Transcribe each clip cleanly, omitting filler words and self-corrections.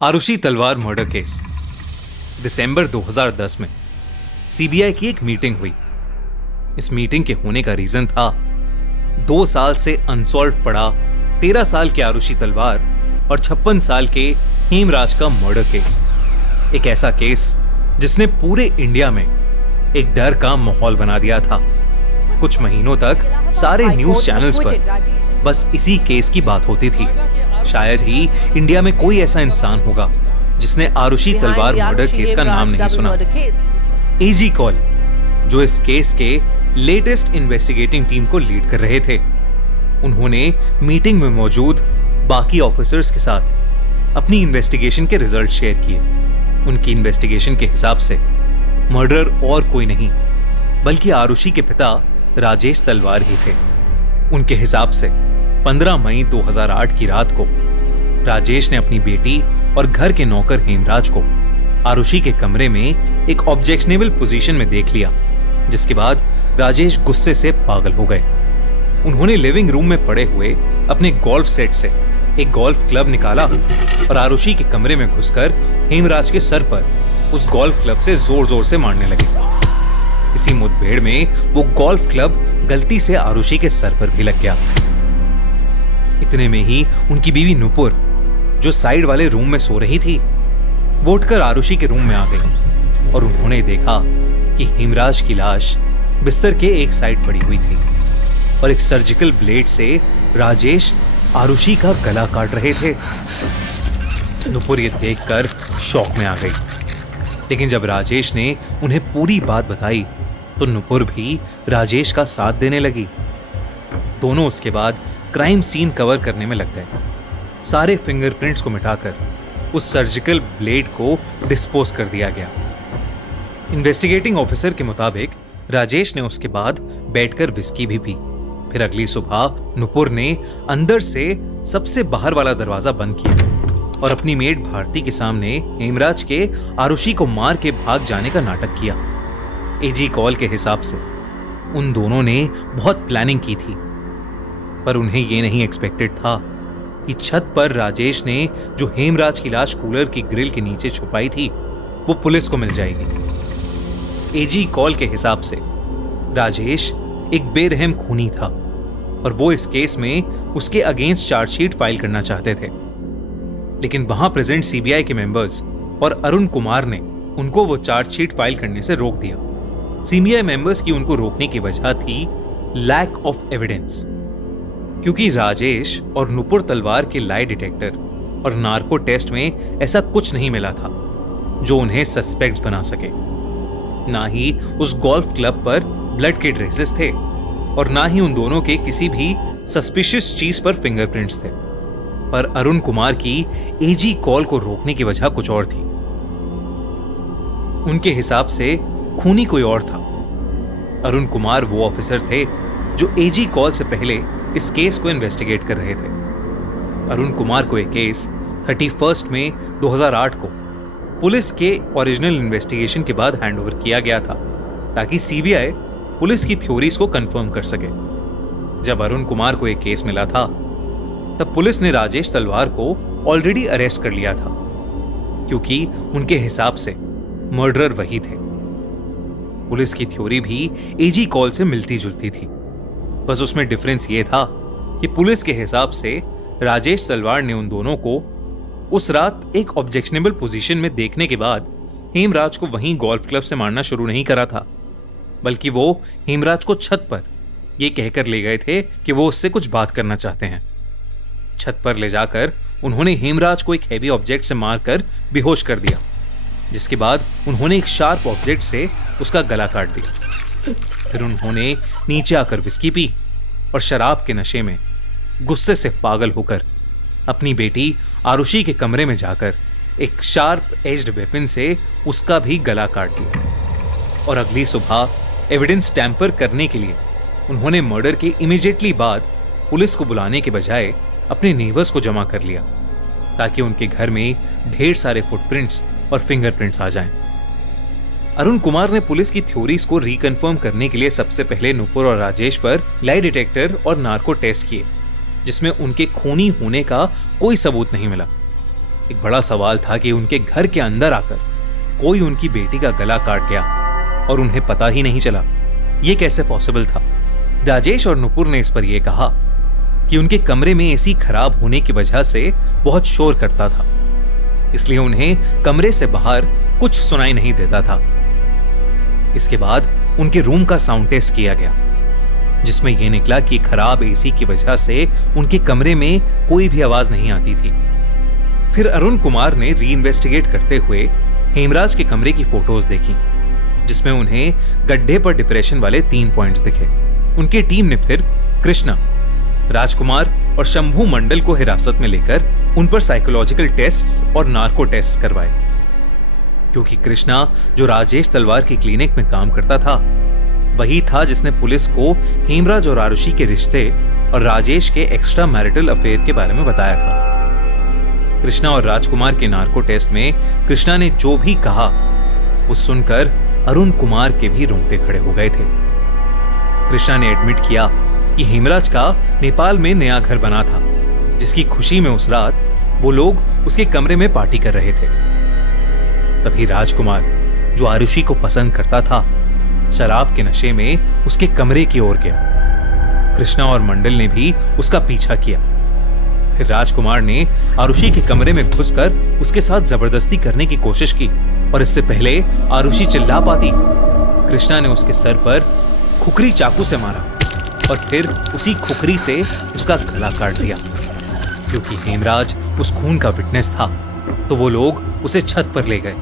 आरुषि तलवार murder case. दिसंबर 2010 में CBI की एक मीटिंग हुई। इस मीटिंग के होने का रीजन था 2 साल से अनसॉल्व पड़ा 13 साल के आरुषि तलवार और 56 साल के हेमराज का मर्डर केस। एक ऐसा केस जिसने पूरे इंडिया में एक डर का माहौल बना दिया था। कुछ महीनों तक सारे न्यूज चैनल्स पर बस इसी केस की बात होती थी। शायद ही इंडिया में कोई ऐसा इंसान होगा जिसने आरुषि तलवार मर्डर केस का नाम नहीं सुना। एजी कौल, जो इस केस के लेटेस्ट इन्वेस्टिगेटिंग टीम को लीड कर रहे थे, उन्होंने मीटिंग में मौजूद बाकी ऑफिसर्स के साथ अपनी इन्वेस्टिगेशन के रिजल्ट शेयर किए। उनकी इन्वेस्टिगेशन के हिसाब से मर्डरर और कोई नहीं बल्कि आरुषि के पिता राजेश तलवार ही थे। उनके हिसाब से 15 मई 2008 की रात को राजेश ने अपनी बेटी और घर के नौकर हेमराज को आरुषि के कमरे में एक ऑब्जेक्शनेबल पोजीशन में देख लिया, जिसके बाद राजेश गुस्से से पागल हो गए। उन्होंने लिविंग रूम में पड़े हुए अपने गोल्फ सेट से एक गोल्फ क्लब निकाला और आरुषि के कमरे में घुसकर हेमराज के सर पर उस गोल्फ क्लब से जोर जोर से मारने लगे। इसी मुठभेड़ में वो गोल्फ क्लब गलती से आरुषि के सर पर भी लग गया। इतने में ही उनकी बीवी नुपुर, जो साइड वाले रूम में सो रही थी, वो उठकर आरुषि के रूम में आ गई और उन्होंने देखा कि हेमराज की लाश बिस्तर के एक साइड पड़ी हुई थी और एक सर्जिकल ब्लेड से राजेश आरुषि का गला काट रहे थे। नुपुर ये देखकर शॉक में आ गई, लेकिन जब राजेश ने उन्हें पूरी बात बताई तो नुपुर भी राजेश का साथ देने लगी। दोनों उसके बाद क्राइम सीन कवर करने में लग गए। सारे फिंगरप्रिंट्स को मिटाकर उस सर्जिकल ब्लेड को डिस्पोज कर दिया गया। इन्वेस्टिगेटिंग ऑफिसर के मुताबिक राजेश ने उसके बाद बैठकर विस्की भी पी। फिर अगली सुबह नुपुर ने अंदर से सबसे बाहर वाला दरवाजा बंद किया और अपनी मेड भारती के सामने हेमराज के आरुषि को मार के भाग जाने का नाटक किया। एजी कॉल के हिसाब से उन दोनों ने बहुत प्लानिंग की थी, पर उन्हें यह नहीं एक्सपेक्टेड था कि छत पर राजेश ने जो हेमराज की लाश कूलर की ग्रिल के नीचे छुपाई थी वो पुलिस को मिल जाएगी। एजी कॉल के हिसाब से राजेश एक बेरहम खूनी था और वो इस केस में उसके अगेंस्ट चार्जशीट फाइल करना चाहते थे, लेकिन वहां प्रेजेंट सीबीआई के मेंबर्स और अरुण कुमार ने उनको वो चार्जशीट फाइल करने से रोक दिया। सीबीआई मेंबर्स की उनको रोकने की वजह थी लैक ऑफ एविडेंस, क्योंकि राजेश और नुपुर तलवार के लाई डिटेक्टर और नार्को टेस्ट में ऐसा कुछ नहीं मिला था जो उन्हें सस्पेक्ट बना सके। ना ही उस गोल्फ क्लब पर ब्लड के ट्रेसेस थे और ना ही उन दोनों के किसी भी सस्पिशियस चीज पर फिंगरप्रिंट्स थे। पर अरुण कुमार की एजी कॉल को रोकने की वजह कुछ और थी। उनके हिसाब से खूनी कोई और था। अरुण कुमार वो ऑफिसर थे जो एजी कॉल से पहले इस केस को इन्वेस्टिगेट कर रहे थे। अरुण कुमार को एक केस 31 मई 2008 को पुलिस के ओरिजिनल इन्वेस्टिगेशन के बाद हैंडओवर किया गया था, ताकि सीबीआई पुलिस की थ्योरीज को कंफर्म कर सके। जब अरुण कुमार को एक केस मिला था तब पुलिस ने राजेश तलवार को ऑलरेडी अरेस्ट कर लिया था, क्योंकि उनके हिसाब से मर्डरर वही थे। पुलिस की थ्योरी भी एजी कॉल से मिलती जुलती थी, बस उसमें डिफरेंस ये था कि पुलिस के हिसाब से राजेश तलवार ने उन दोनों को उस रात एक ऑब्जेक्शनेबल पोजीशन में देखने के बाद हेमराज को वहीं गोल्फ क्लब से मारना शुरू नहीं करा था, बल्कि वो हेमराज को छत पर यह कहकर ले गए थे कि वो उससे कुछ बात करना चाहते हैं। छत पर ले जाकर उन्होंने हेमराज को एक हैवी ऑब्जेक्ट से मारकर बेहोश कर दिया, जिसके बाद उन्होंने एक शार्प ऑब्जेक्ट से उसका गला काट दिया। फिर उन्होंने नीचे आकर विस्की पी और शराब के नशे में गुस्से से पागल होकर अपनी बेटी आरुषि के कमरे में जाकर एक शार्प एज्ड वेपन से उसका भी गला काट दिया। और अगली सुबह एविडेंस टैंपर करने के लिए उन्होंने मर्डर के इमीडिएटली बाद पुलिस को बुलाने के बजाय अपने नेबर्स को जमा कर लिया, ताकि उनके घर में ढेर सारे फुटप्रिंट्स और फिंगरप्रिंट्स आ जाएं। अरुण कुमार ने पुलिस की थ्योरीज को रिकन्फर्म करने के लिए सबसे पहले नुपुर और राजेश पर लाई डिटेक्टर और नार्को टेस्ट किए, जिसमें उनके खूनी होने का कोई सबूत नहीं मिला। एक बड़ा सवाल था कि उनके घर के अंदर आकर कोई उनकी बेटी का गला काट गया और उन्हें पता ही नहीं चला। यह कैसे पॉसिबल था? राजेश और नुपुर ने इस पर यह कहा कि उनके कमरे में एसी खराब होने की वजह से बहुत शोर करता था, इसलिए उन्हें कमरे से बाहर कुछ सुनाई नहीं देता था। इसके बाद उनके रूम का साउंड टेस्ट किया गया, जिसमें यह निकला कि खराब एसी की वजह से उनके कमरे में कोई भी आवाज नहीं आती थी। फिर अरुण कुमार ने रीइन्वेस्टिगेट करते हुए हेमराज के कमरे की फोटोज देखी, जिसमें उन्हें गड्ढे पर डिप्रेशन वाले 3 पॉइंट्स दिखे। उनकी टीम ने फिर कृष्णा, राजकुमार और शंभू मंडल को हिरासत में लेकर उन पर साइकोलॉजिकल टेस्ट्स और नार्को टेस्ट करवाए, क्योंकि कृष्णा जो राजेश तलवार की क्लिनिक में काम करता था वही था जिसने पुलिस को हेमराज और आरुषि के रिश्ते और राजेश के एक्स्ट्रा मैरिटल अफेयर के बारे में बताया था। कृष्णा और राजकुमार के नार्को टेस्ट में कृष्णा ने जो भी कहा वो सुनकर अरुण कुमार के भी रोंगटे खड़े हो गए थे। कृष्णा ने एडमिट किया कि हेमराज का नेपाल में नया घर बना था, जिसकी खुशी में उस रात वो लोग उसके कमरे में पार्टी कर रहे थे। तभी राजकुमार, जो आरुषि को पसंद करता था, शराब के नशे में उसके कमरे की ओर गया। कृष्णा और मंडल ने भी उसका पीछा किया। फिर राजकुमार ने आरुषि के कमरे में घुसकर उसके साथ जबरदस्ती करने की कोशिश की, और इससे पहले आरुषि चिल्ला पाती, कृष्णा ने उसके सर पर खुखरी चाकू से मारा और फिर उसी खुखरी से उसका गला काट दिया। क्योंकि हेमराज उस खून का विटनेस था, तो वो लोग उसे छत पर ले गए,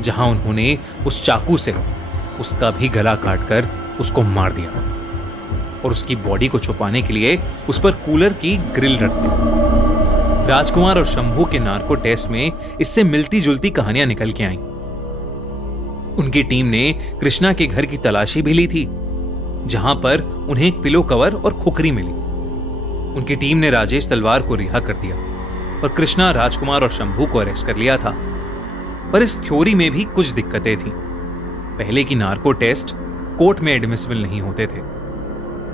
जहां उन्होंने उस चाकू से उसका भी गला काटकर उसको मार दिया और उसकी बॉडी को छुपाने के लिए उस पर कूलर की ग्रिल रख दी। राजकुमार और शंभू के नार्को टेस्ट में इससे मिलती जुलती कहानियां निकल के आईं। उनकी टीम ने कृष्णा के घर की तलाशी भी ली थी, जहां पर उन्हें एक पिलो कवर और खुखरी मिली। उनकी टीम ने राजेश तलवार को रिहा कर दिया और कृष्णा, राजकुमार और शंभू को अरेस्ट कर लिया था। पर इस थ्योरी में भी कुछ दिक्कतें थीं। पहले की नार्को टेस्ट कोर्ट में एडमिसिबल नहीं होते थे,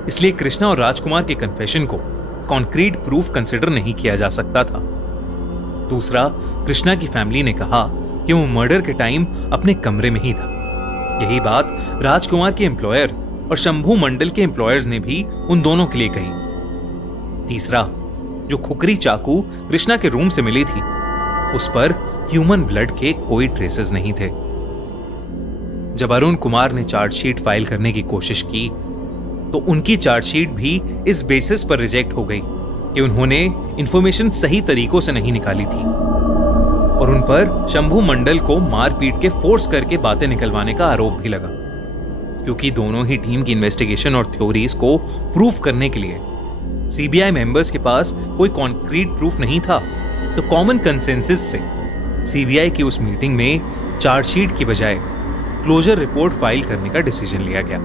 इसलिए कृष्णा और राजकुमार के कन्फेशन को कॉन्क्रीट प्रूफ कंसिडर नहीं किया जा सकता था। दूसरा, कृष्णा की फैमिली ने कहा कि वो मर्डर के टाइम अपने कमरे में ही था। यही बात राजकुमार के एम्प्लॉयर और शंभू मंडल के एम्प्लॉयर्स ने भी उन दोनों के लिए कही। तीसरा, जो खुखरी चाकू कृष्णा के रूम से मिली थी, उस पर ह्यूमन ब्लड के कोई ट्रेसेस नहीं थे। जब अरुण कुमार ने चार्जशीट फाइल करने की कोशिश की, तो उनकी चार्जशीट भी इस बेसिस पर रिजेक्ट हो गई कि उन्होंने इंफॉर्मेशन सही तरीकों से नहीं निकाली थी, और उन पर शंभू मंडल को मारपीट के फोर्स करके बातें निकलवाने का आरोप भी लगा। क्योंकि दोनों ही टीम की इन्वेस्टिगेशन और थ्योरीज को प्रूफ करने के लिए सीबीआई मेंबर्स के पास कोई कॉन्क्रीट प्रूफ नहीं था, तो कॉमन कंसेंसस से सीबीआई की उस मीटिंग में चार्जशीट की बजाय क्लोजर रिपोर्ट फाइल करने का डिसीजन लिया गया।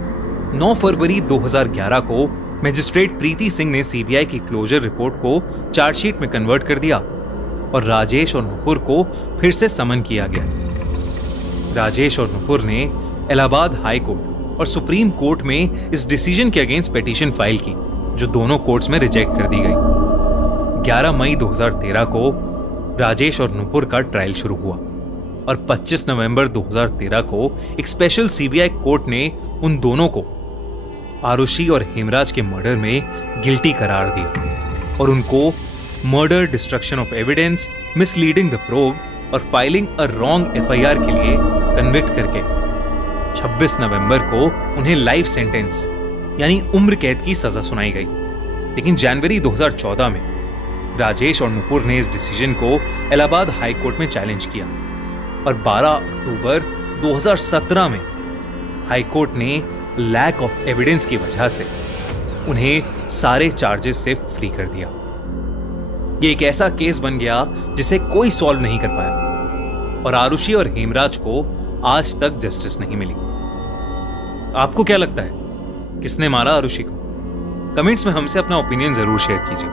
9 फरवरी 2011 को मजिस्ट्रेट प्रीति सिंह ने सीबीआई की क्लोजर रिपोर्ट को चार्जशीट में कन्वर्ट कर दिया और राजेश और नुपुर को फिर से समन किया गया। राजेश और नुपुर ने इलाहाबाद हाई कोर्ट और सुप्रीम कोर्ट में इस डिसीजन के अगेंस्ट पिटीशन फाइल की, जो दोनों कोर्ट्स में रिजेक्ट कर दी गई। 11 मई 2013 को राजेश और नुपुर का ट्रायल शुरू हुआ और 25 नवंबर 2013 को एक स्पेशल सीबीआई कोर्ट ने उन दोनों को आरुषि और हेमराज के मर्डर में गिल्टी करार दिया और उनको murder, destruction of evidence, misleading the probe और फाइलिंग अ रॉन्ग एफआईआर के लिए कन्विक्ट करके 26 नवंबर को उन्हें लाइफ सेंटेंस यानी उम्र कैद की सजा सुनाई गई। लेकिन जनवरी 2014 में राजेश और नुपुर ने इस डिसीजन को इलाहाबाद हाई कोर्ट में चैलेंज किया और 12 अक्टूबर 2017 में हाई कोर्ट ने लैक ऑफ एविडेंस की वजह से उन्हें सारे चार्जेस से फ्री कर दिया। ये एक ऐसा केस बन गया जिसे कोई सॉल्व नहीं कर पाया और आरुषि और हेमराज को आज तक जस्टिस नहीं मिली। आपको क्या लगता है, किसने मारा आरुषि को? कमेंट्स में हमसे अपना ओपिनियन जरूर शेयर कीजिए।